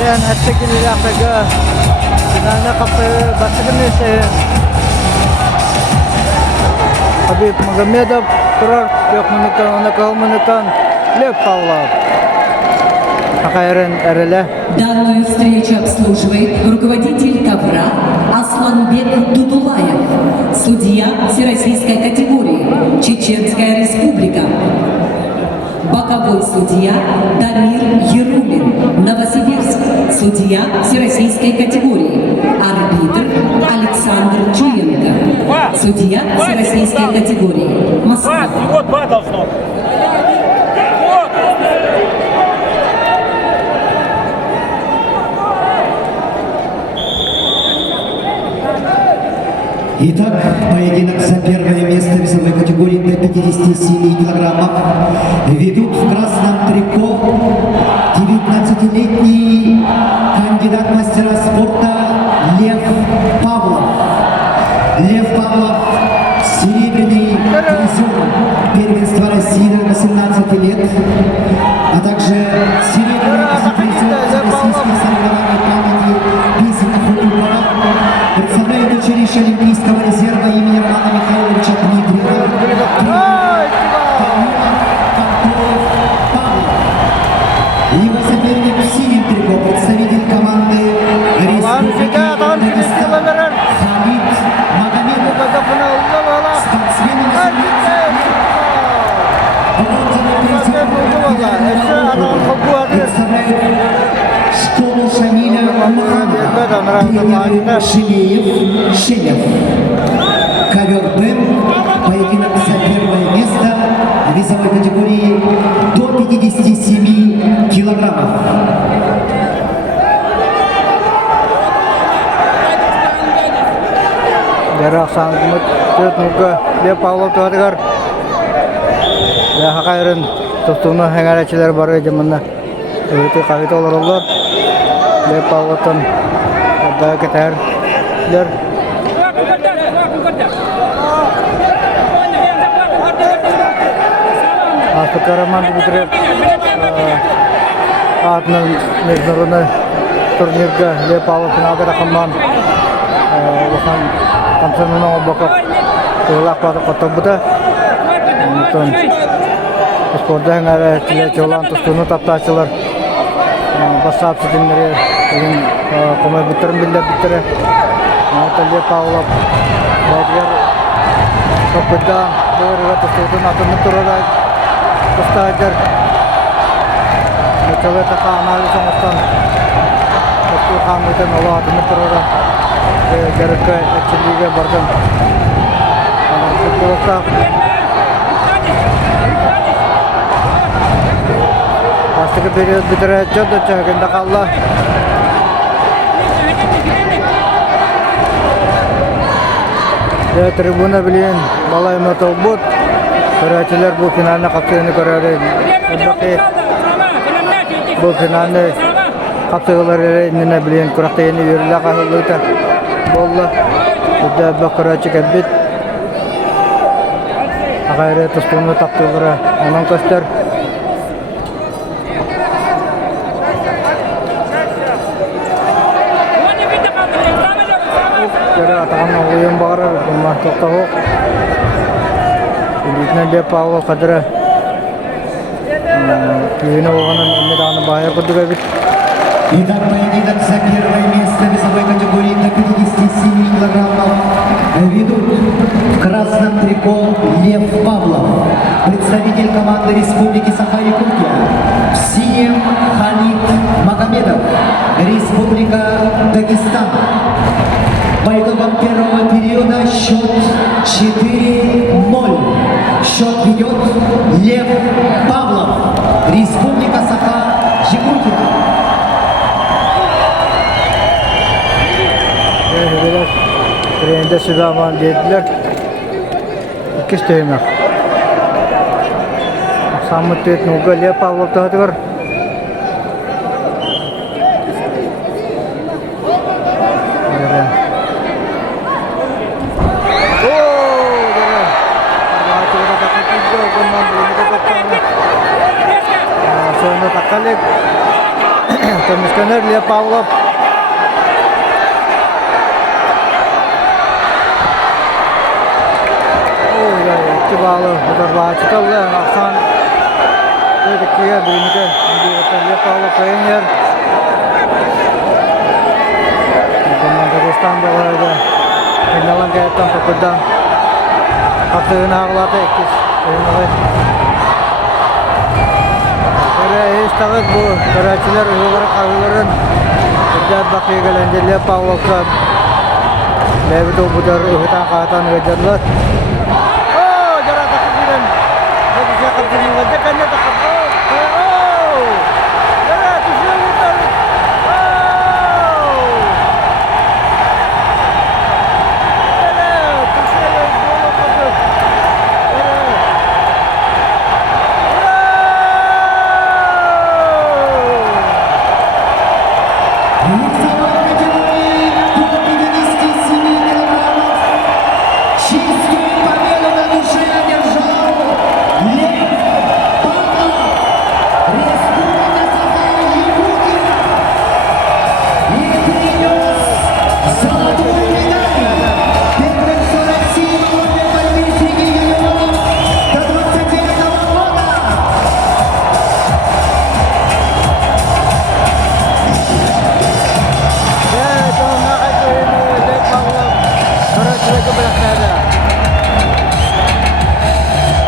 Yan, at sa Gililacaga. Sinana ka pa, basta kami sa Habib Магомедов, Турар, Накауманакан, Лев Павлов. Акайрен РЛ. Данную встречу обслуживает руководитель ковра Асланбек Дудулаев, судья всероссийской категории Чеченская Республика. Боковой судья Дамир Ярулин, Новосибирск, судья всероссийской категории. Арбитр Александр Чуенко, судья всероссийской категории. Москва. Вот два должно. Итак, поединок за первое место весовой категории до 57 килограммов ведут в красном трико 19-летний кандидат мастера спорта Лев Павлов. Лев Павлов – серебряный призер первенства России до 18 лет, а также серебряный призер российских соревнований памяти Писарев Улюбова. Представляет училище Олимпийского резерва имени Романа Михайловича Дмитриева. Его соперник в синем трико, представитель команды Республики Дагестан Халид Магомедов. Спортсмен представляет школу Шамиля Мухаммада Шемеев. Ковер Бэм. Поединок за первое место в весовой категории до 57 килограммов. Darah sangat tut muka dia Paulo tuagar. Ya hakairen tostuna hengarachilar bar jamanna. Itu kawit olurlar. Dia Paulo ton ada ketar. Dar Asukaraman bitre atnan международный турнирга dia Paulo finalga raqamman. Wahan Kamsanana bakak tulak pada kota Buddha. Nonton sporda yang ada jalan terus tunu taptaçılar. Basap sedinleri ingin komai biterim bilda bitere. Nonton dia Paulo. Bagian kepedan berata terus tunu atau menturada terus tajar. Mencoba tak analis sangatkan. Itu kami itu Allah atau menturada. Jarak Liga Bardan. Pasti ke periode bicara jodoh cah kendak Allah. Ya tribuna bilin balai matobut. Keracilar bu finalnya kapten Korea. Bu finalnya kapten ini bilin kurang ini wirlah kalau kita. Bolla udah bakara cikabit akhirnya terus penuh taktura memang koster jadi atakan aku yang bakar rumah tahu ini dia Paulo kadra ini orang ini dah bahaya kudu kabit. Итак, поединок за первое место весовой категории до 57 килограммов ведут в красном трико Лев Павлов, представитель команды Республики Саха-Якутия. В синем Халид Магомедов, Республика Дагестан. По итогам первого периода счет 4-0. Счет ведет Лев Павлов, Республика Саха-Якутия. Trende Südaman dediler. İkiz tüymek. Samut tüyet nuga liya Pavlov tahatıgar. Комиссионер Лев Павлов. Ой, Тибалы, Ударба, Читалы, Аксан. Ödekkiye birlikte Lев Павлов Пионер. Дагестан'da orada oynanan gayetten topudan atığını ağladı ekiz. Böyle istadık bu karaçiler olarak ağların Hüccad bakıya gelince Lев Pavlov'da Levi de budar öğüten kağıtan vecerler. Ooo! Jara takip edin. Hadi siya kaptırın. Hadi kanya takip.